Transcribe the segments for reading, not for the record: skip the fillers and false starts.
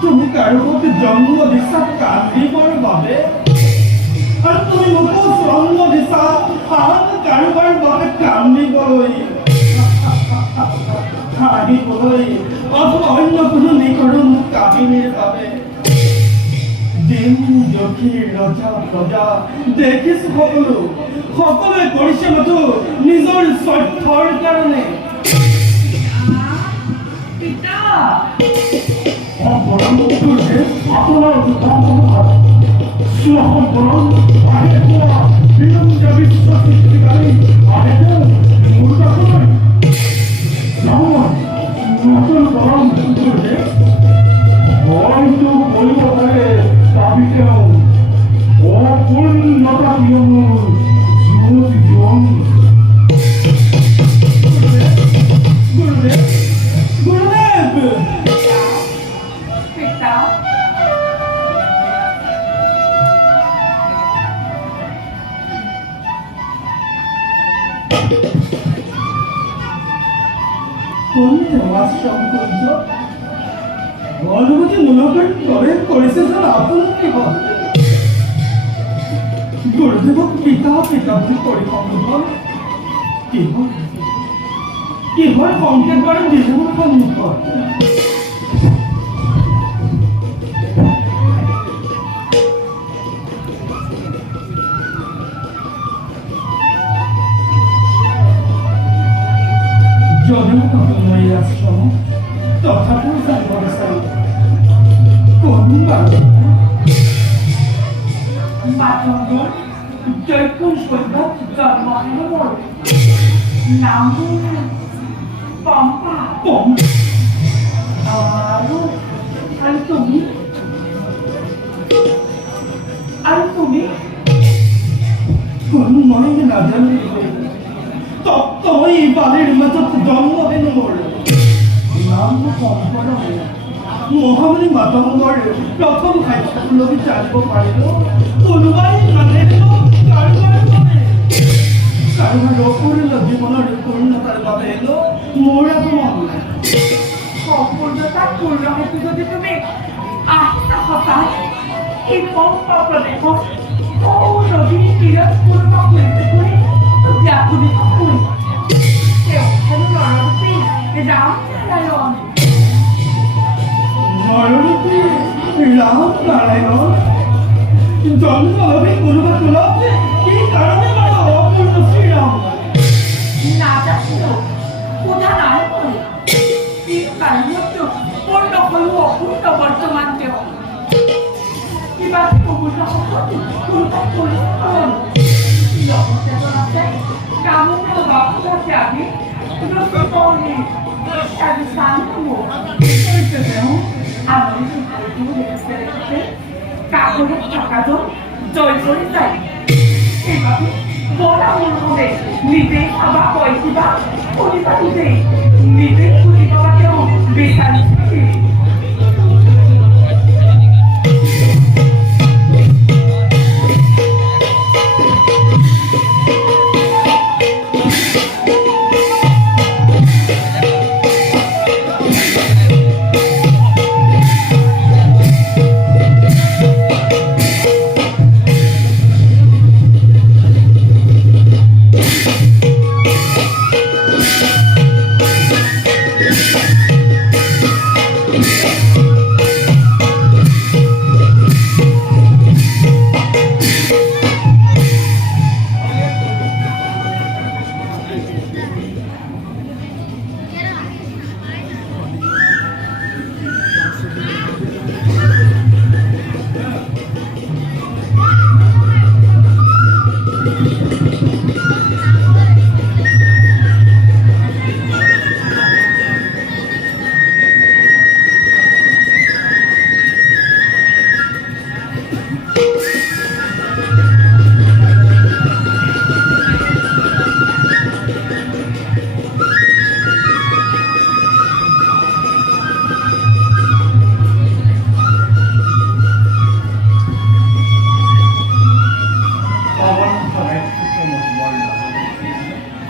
তুমি কারো মধ্যে জন্ম বিশ্বাস কান্দি করে ভাবে তুমি মোকো জন্ম দিছা আন কাৰোবাৰ বাবে কান্দিবলৈ হাঁহিবলৈ অথবা অন্য কোনো নিকৰো মোক কাহিনীৰ বাবে দিন দুখীৰ ৰজা প্ৰজা দেখিছো সকলোৱে কৰিছে মাথো নিজৰ স্বাৰ্থৰ কাৰণে আপোনাৰ সুসম্পূৰ্ণ বিনম্ৰ বিশ্বাসী মোৰ কাষলৈ নতুন গৰম হয়তো কৰিব পাৰে দাবী তেওঁ অপূৰ্ণতা দিয়ে মোৰ যুৱতী জীৱন অনুভূতি মনোকর করে করেছে যেন আপন কি হয় গুরুদেবক পিতা পিতাকে পরিকল্পন কি হয় সংকেত করেন বিভিন্ন সম্মুখত যদিও মই আশ্রম তথাপিও জানিব বিচাৰো কোন বাৰু মাধৱৰ জয়পুৰ সৈন্যত জন্ম মোৰ নাম পম্পা আৰু তুমি কোন মই নাজানো তত্ত্বই বালিৰ মাজত জন্ম হেনো মোৰ নাম পম্পা মহামণি মাতংগৰ প্ৰথম খাদ্যলৈ জানিব পাৰিলো কোনোবাই নাজানিব কাৰোবাৰ অপূৰ্ণ জীৱনৰ পূৰ্ণতাৰ বাবে হেনো মোৰ আগমন সম্পূৰ্ণতা পূৰ্ণ হেতু যদি তুমি আহিছা সঁচাই এই পম্পা প্ৰদেশত নদীৰ তীৰত কোনোবা শুনিছে কৰি ব্যাকুলি শুনি তেওঁ হেনো নৰৰূপী ৰাম নাৰায়ণ নৰৰূপী ৰাম নাৰায়ণ জন্মভাৱে কোনোবা তোলক কি কাৰণে বাৰু অপূৰ্ণ শ্ৰীৰাম নাজানিলো সোধা নাই মই কিন্তু কাৰণটো পূৰ্ণ হলো অপূৰ্ণ বৰ্তমান তেওঁ কিবা অপূৰ্ণ সকলো কোনোবা পৰিস্থিতি লগতে জনাতে কামনা বাপুৰা ত্যাগী ৰূপকৰ্ণী আৰু শান্তমু তেওঁ আমি কাগজত থকাজন জয় কৰি যায় সেইবাবে বৰা মনে নিজেই খাবা কয় কিবা শুনিবা নিজেই নিজেই শুনিব বা তেওঁ বিচাৰিছে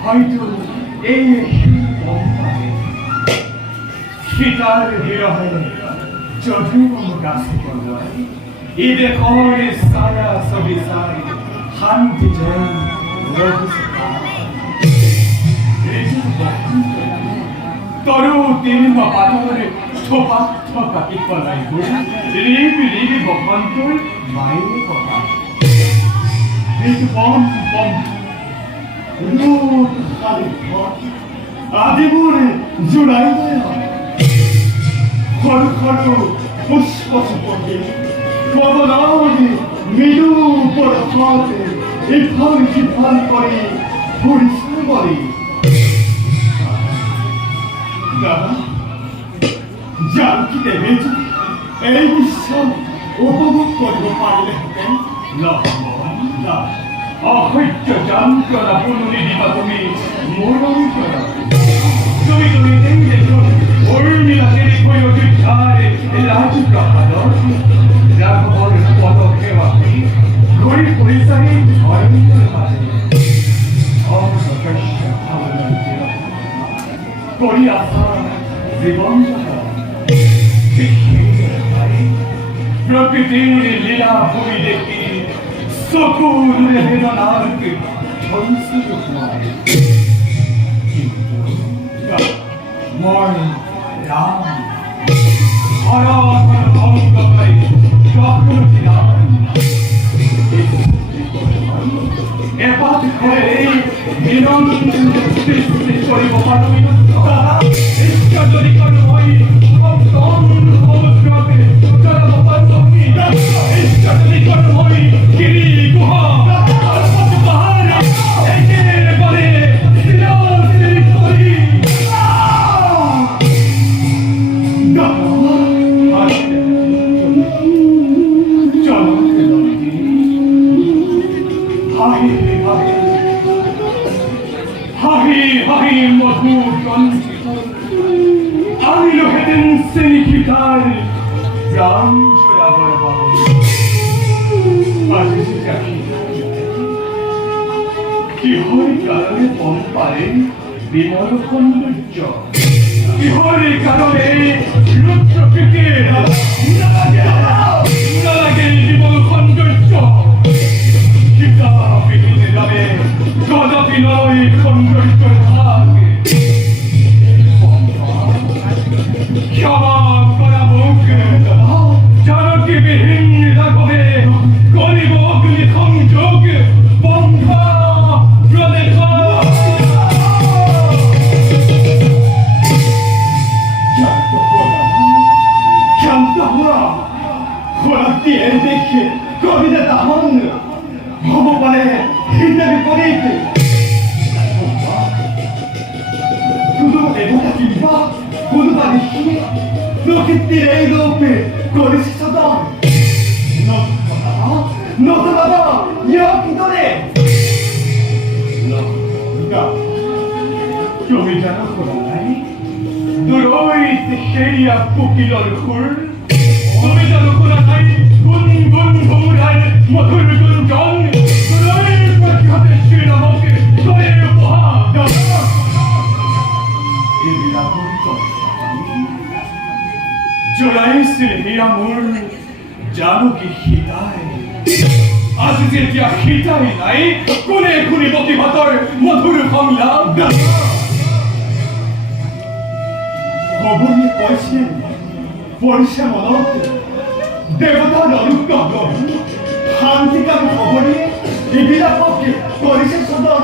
হয়তো এই সীতার বিরহে যদিও মোক আছে এই দেশৰ ছায়া ছবি চাই 한기전 러브스파 Toro tiene papatore topa ipalaigo ribi bokantol maile papa itu bom lu kali bom adibure jurai ya kholu pushpos poke kobonaudi midu porkhate ifan kori purisar kori দাদা জানকি দেবে যদি এই বিশ্ব উপভোগ করব পারলে হতেন না অসহ্য যন্ত্রণা পুনরি দিবা তুমি মরণ করা তুমি এই দেখো উর্মিলাকে দেখো অযোধ্যায় রাজপ্রাসাদর রাঘবর পদক্ষেপাতি ঘড়ি পরিচারি অরণ্য মাঝে অবশ্য করি আশা জীবন প্রকৃতির লীলা ভূমি দেখি চকুর বেদনাকে সংস্কৃত মই রাম হরণ ভঙ্গ করে চক্রটি রাম এপাত করে নিরঞ্জন সৃষ্টি করিব পারবি যদি কোনো হয় সমস্তন সমুদ্রকে জলপতঙ্গি যদি কোনো হয় গিরি গুহা পর্বত পাহাড় একেবারে শিলাশিলি করি চলো হাহি মধুর আমি লোকেদিন সেনিকিতার প্রাণ জোড়াবার বাবা কিহর কারণে পম্পারে বিমল সৌন্দর্য কিহর কারণে রুদ্রপিকে লাগে বিমল সৌন্দর্য সীতা বিহীনে যাবে কদাপি নয় সৌন্দর্য থাকে ক্ষমা করা মুখ জানকী বিহীন রাঘবে করিব অগ্নি সংযোগ বন্ধা প্রদেশ শান্ত হওয়া খোলা দিয়ে দেখে কবিতা দাহন ভগবানে হিন্দে বিপরীত শুধু দেবতা কিংবা কোনোবা দেখি প্রকৃতির এই রূপে করিস সদন নতুবা ইয়া কি করে তুমি জানো কোন নাই দূরৈত সেইয়া কোকিলর সুর তুমি জানো কোন নাই গুন গুন ভোমরার মধুর গুঞ্জন দূরৈত প্রখ্যাত শ্রীরামকে তোরে উপহার এই বিলাপুর জোড়াইছিল হীরামুর জানকী সীতায় আজ যেতিয়া সীতাই নাই কোনে খুনি প্ৰতিভাতৰ মধুৰ সংলাপ খবৰি পৰিছে মনত দেৱতাৰ অনুগ্ৰহ শান্তিকামী খবৰি এইবিলাকক কৰিছে সদন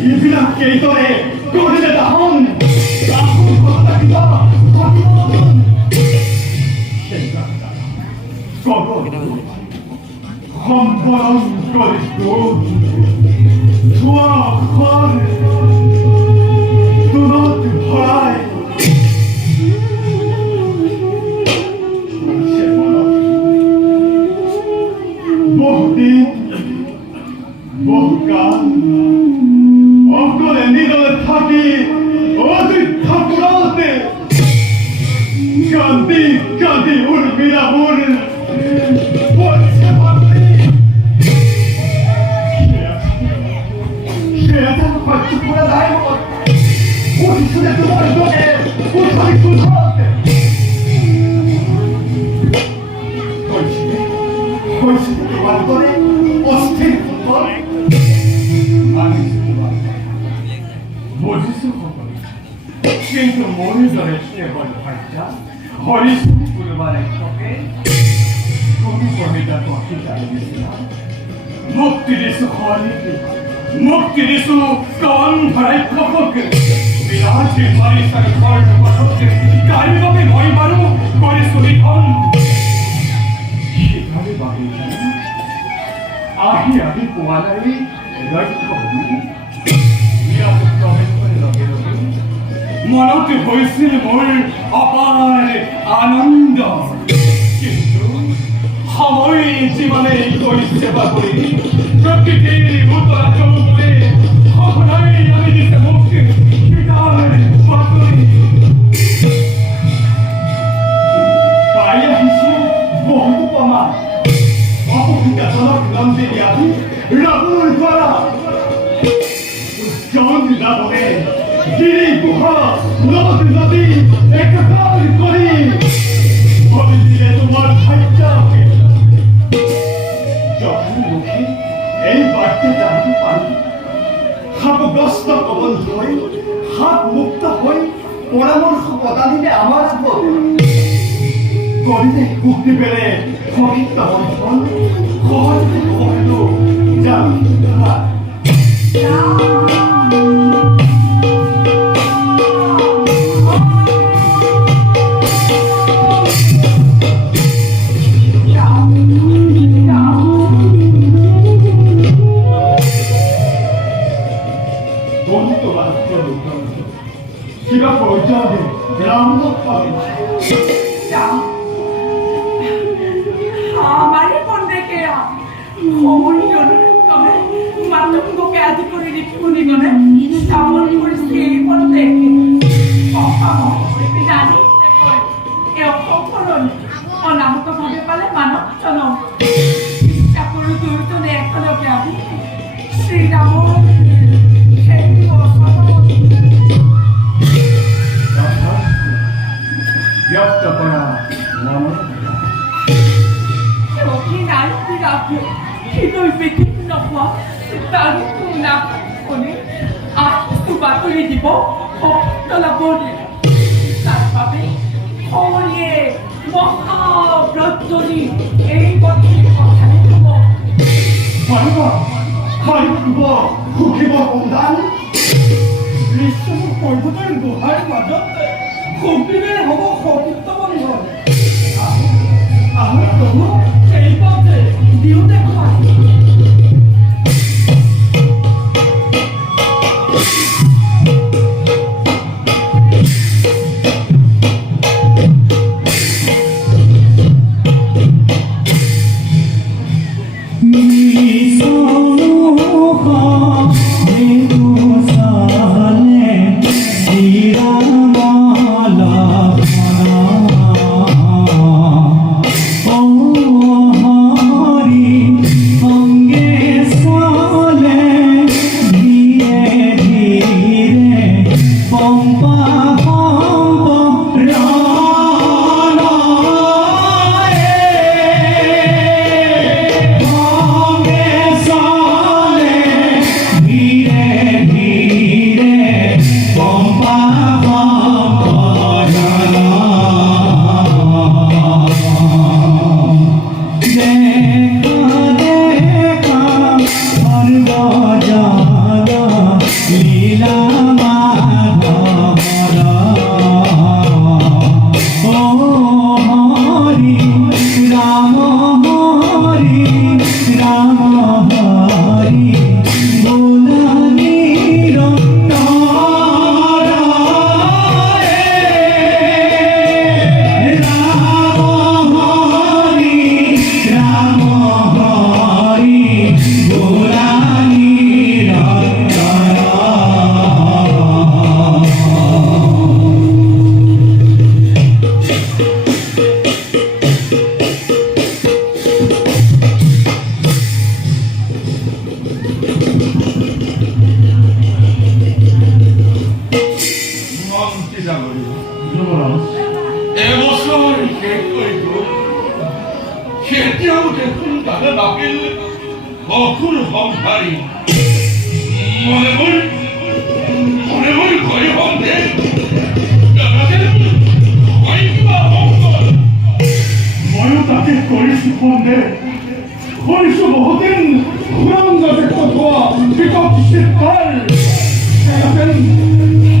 এইবিলাক কেইদৰে কৰিলে দাহন সম্পৰণ কৰিছো ধোৱা ঘৰ দূৰত ভৰাই বহুদিন বহুকাল অকলে নীৰৱে থাকি অযোধ্যাপুৰতে কান্দি কান্দি উৰ্মিলাবোৰ অস্থির মনিজরে কেবল ভাইটা হরিশুনি কুরবানের ঠকে তুমি কবিতা কফি চালিয়েছিলাম মুক্তি দিছো খলিকে মুক্তি দিছো কন ধরাই খপকে বিরাজে মারিসার ঘর পথকে কারিবাবে ভয় মারু করে সুলিখন সেভাবে বাড়ি আহি আহি পোয়ালাই লক্ষ্য হই বিরাট প্রবেশ করে লগে লগে মনতে হয়েছিল মোর অপার আনন্দ কিন্তু সময় জীবনে সেবা করি প্রকৃতির উতলা চৌধুরী কখনোই আমি দিতে মুক্তি পাইয়া হিসু বহু কমা অপহিতা জনক নন্দী আদি রাবুল করা জন রাবণে গিরি গুহা নদ নদী একাকার করি বলে দিলে তোমার ভাইটাকে যখন মুখে এই বার্তা জানতে পারি হাতগ্রস্ত প্রবন্ধ হই হাত মুক্ত হই পরামর্শ প্রদানিলে আমার করিলে মুক্তি পেলে সঠিক বন্ধন সহজে কহিল জানি কিবা পর্যায়ে গ্রাম আমারই বন্ধেকে খবরই অনুরোধ করে মাতঙ্গকে আদি করে রিপুনি গনে সামন করে সেই বন্ধেকে জানি এও কখন অনাহত ভাবে পালে মানব চলম ইচ্ছা করে দুর্জনে একলকে আদি শ্রীরাম সেই ব্যক্ত করা মনে 여기 날씨라고 기도를 믿는 너와 나를 나보니 아수바 돌리고 떠나보니 나밥에 허리에 মহাব্রতনী এই পথে কথানে হব পাৰিব পাৰিব সুখিব সন্ধান বিশ্ব পৰ্বতৰ গুহাৰ মাজত সুখিলে হ'ব সতীত্ব বন্ধন আহোঁ প্ৰভু সেই পথে দিওঁতে হয় মনে মনে ঘরে বন্ধে 아직 거리 싶은데 거리수 모든 불안가의 것과 비겁 실발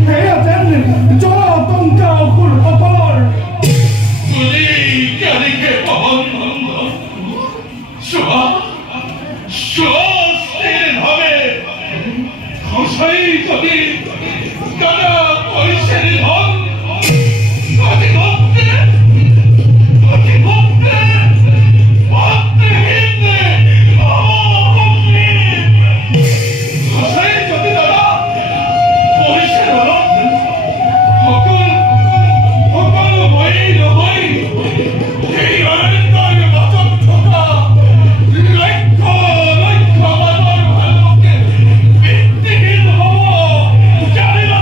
해야 되는 저 동자옥을 허벌 우리 가리게 법원한다. 좋아 스테이는 함에 거사이 저기 나라 월세를 헌 어디 없대 힘내 어머님 거사이 저기 나라 월세를 헌 뭐이 대열은 나를 맞아 쳐다 라이커 마다로 할게 밑에 넘어 자리를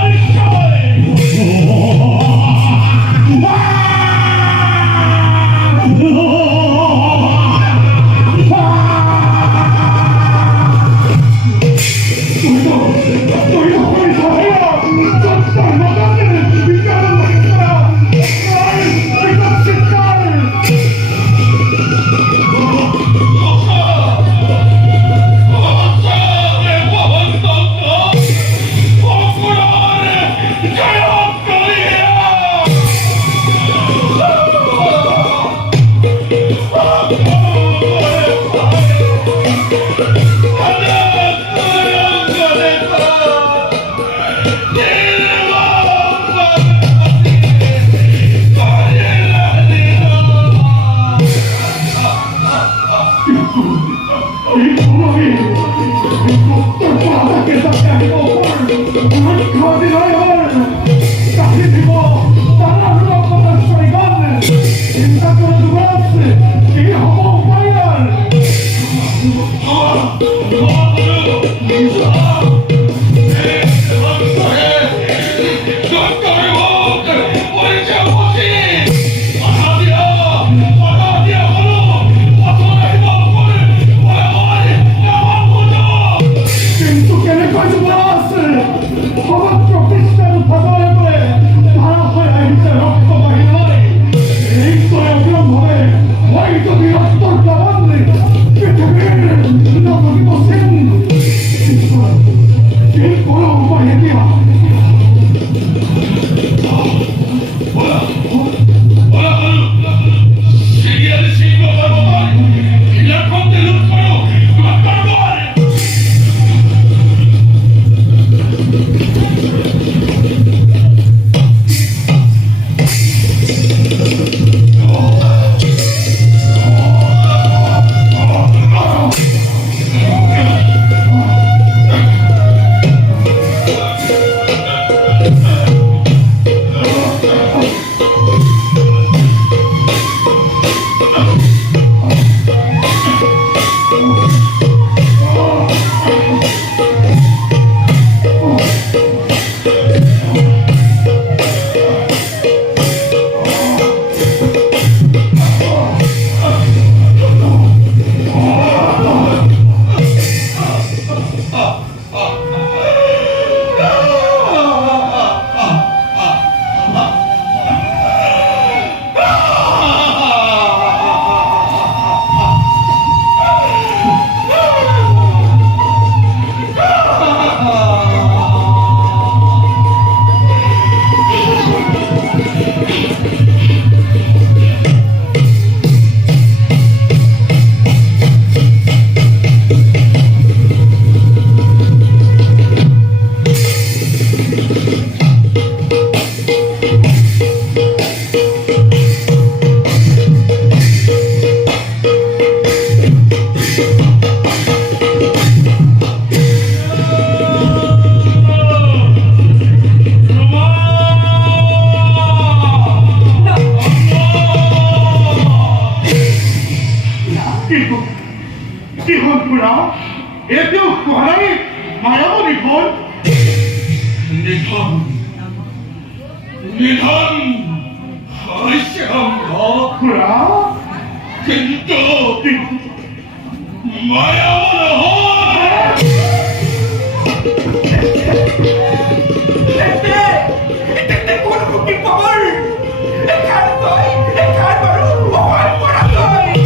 Por favor, dejar baru, mohon por favor.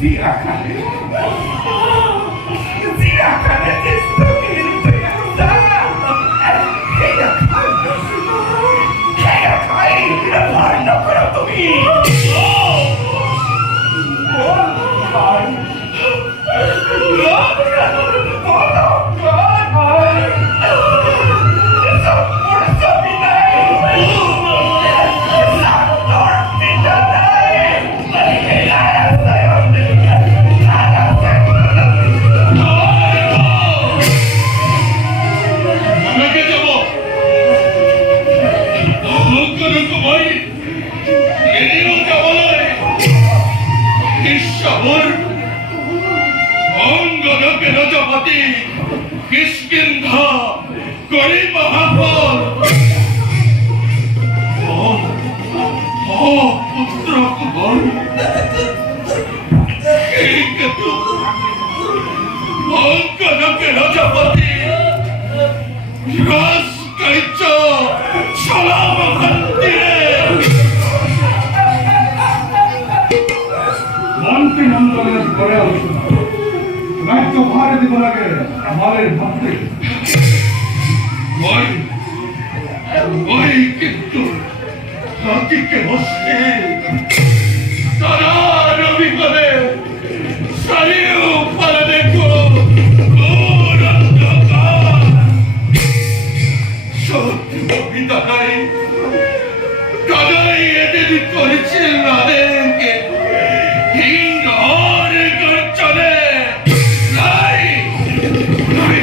zirakane testokin to jak za Hej, marno krotowi! Kishkindha গরিব হাফল পুত্র কুমার অঙ্গনকে রাজাপতি রাজ কাইচ সালাম খান্তিরে মন্ত্রী নন্দনের ঘরে আলোচনা রাজ্য ভারে দিব লাগে মালের ভাবতে ওই কিন্তু হাতিকে বসে তারা রবি করে সারিও পালা দেখো সত্যি দাদাই দাদাই এদের করেছিল নাদেরকে হিংহর গর্জনে নাই নাই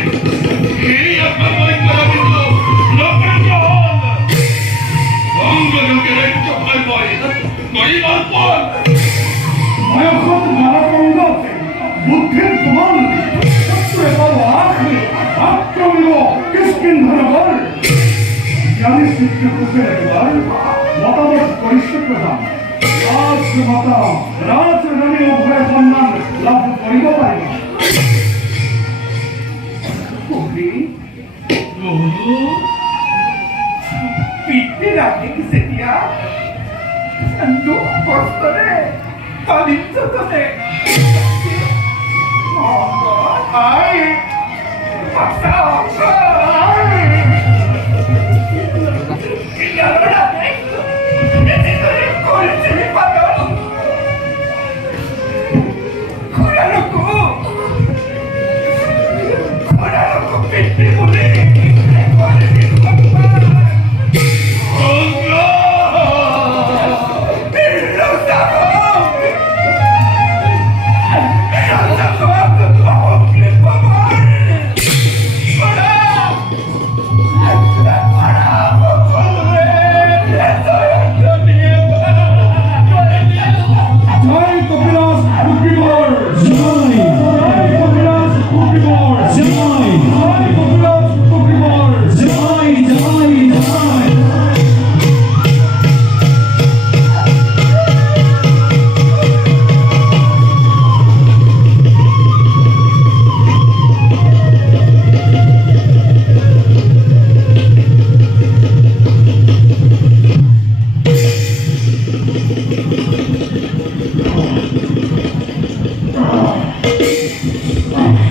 এই আপনার বই করা কিন্তু লোকের জল অঙ্গলোকের একটা ভয় ভয় গরিবার পর ভয়ক্ষত মারাকন্দ বুদ্ধির প্রমাণ শত্রুরে বলো আখি আক্রমিব কিষ্কিন্ধর বল জ্ঞানী শিক্ষা রূপে একবার মতামত করিষ্ঠ প্রধান রাজমাতা রাজরানী উভয় সম্মান লাভ করিব পারিব পিঠে রাখে কি সেটিয়া দুঃখ কষ্টরে অনিচ্ছতনে আয় বাচ্চা